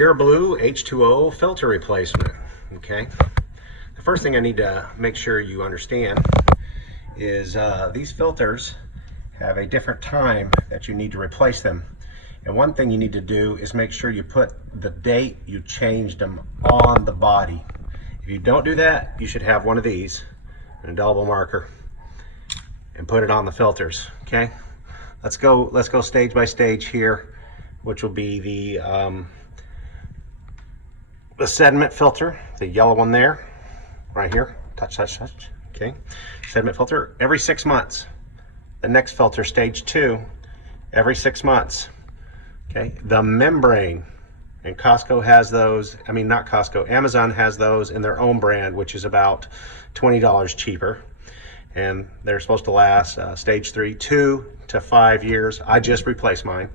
Pure Blue H2O filter replacement. Okay, the first thing I need to make sure you understand is these filters have a different time that you need to replace them. And one thing you need to do is make sure you put the date you changed them on the body. If you don't do that, you should have one of these, an indelible marker, and put it on the filters. Okay, let's go stage by stage here, which will be the sediment filter, the yellow one there, right here. Touch. Okay, sediment filter every 6 months. The next filter, stage 2, every 6 months. Okay, the membrane, and Costco has those. I mean, not Costco, Amazon has those in their own brand, which is about $20 cheaper. And they're supposed to last stage 3, 2 to 5 years. I just replaced mine,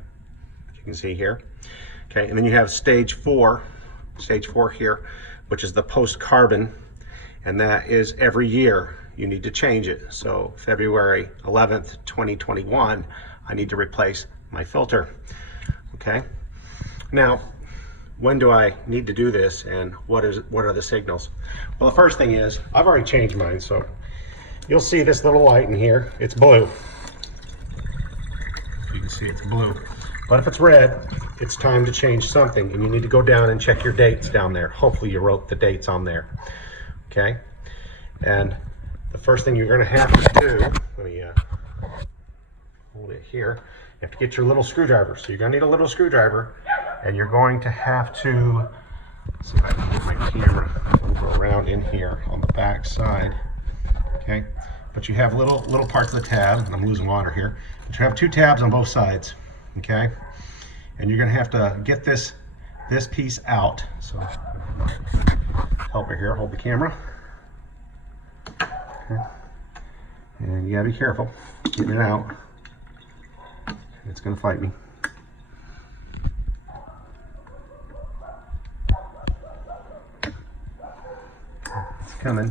as you can see here. Okay, and then you have stage 4 here, which is the post-carbon, and that is every year you need to change it. So February 11th, 2021, I need to replace my filter. Okay, now when do I need to do this, and what are the signals? Well, the first thing is I've already changed mine, so you'll see this little light in here. It's blue. You can see it's blue, but if it's red, it's time to change something, and you need to go down and check your dates down there. Hopefully you wrote the dates on there. Okay, and the first thing you're going to have to do, let me hold it here. You have to get your little screwdriver. So you're going to need a little screwdriver, and you're going to have to, let's see if I can get my camera over around in here on the back side. Okay, but you have little parts of the tab, and I'm losing water here, but you have 2 tabs on both sides. Okay, and you're going to have to get this piece out. So help her here, hold the camera. Okay. And you gotta be careful getting it out. It's gonna fight me. It's coming.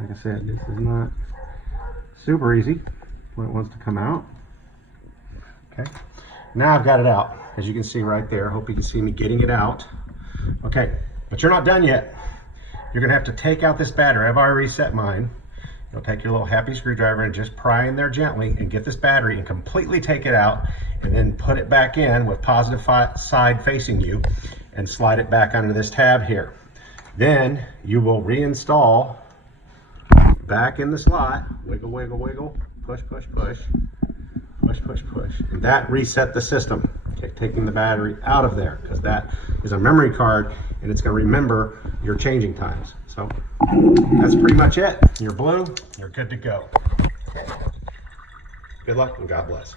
Like I said, this is not super easy when it wants to come out. Okay, now I've got it out, as you can see right there. Hope you can see me getting it out. Okay, but you're not done yet. You're gonna have to take out this battery. I've already reset mine. You'll take your little happy screwdriver and just pry in there gently and get this battery and completely take it out, and then put it back in with positive side facing you and slide it back under this tab here. Then you will reinstall back in the slot. Wiggle, wiggle, wiggle. Push, push, push. Push, push, push. And that reset the system. Okay, taking the battery out of there, because that is a memory card, and it's going to remember your changing times. So that's pretty much it. You're blue, you're good to go. Good luck and God bless.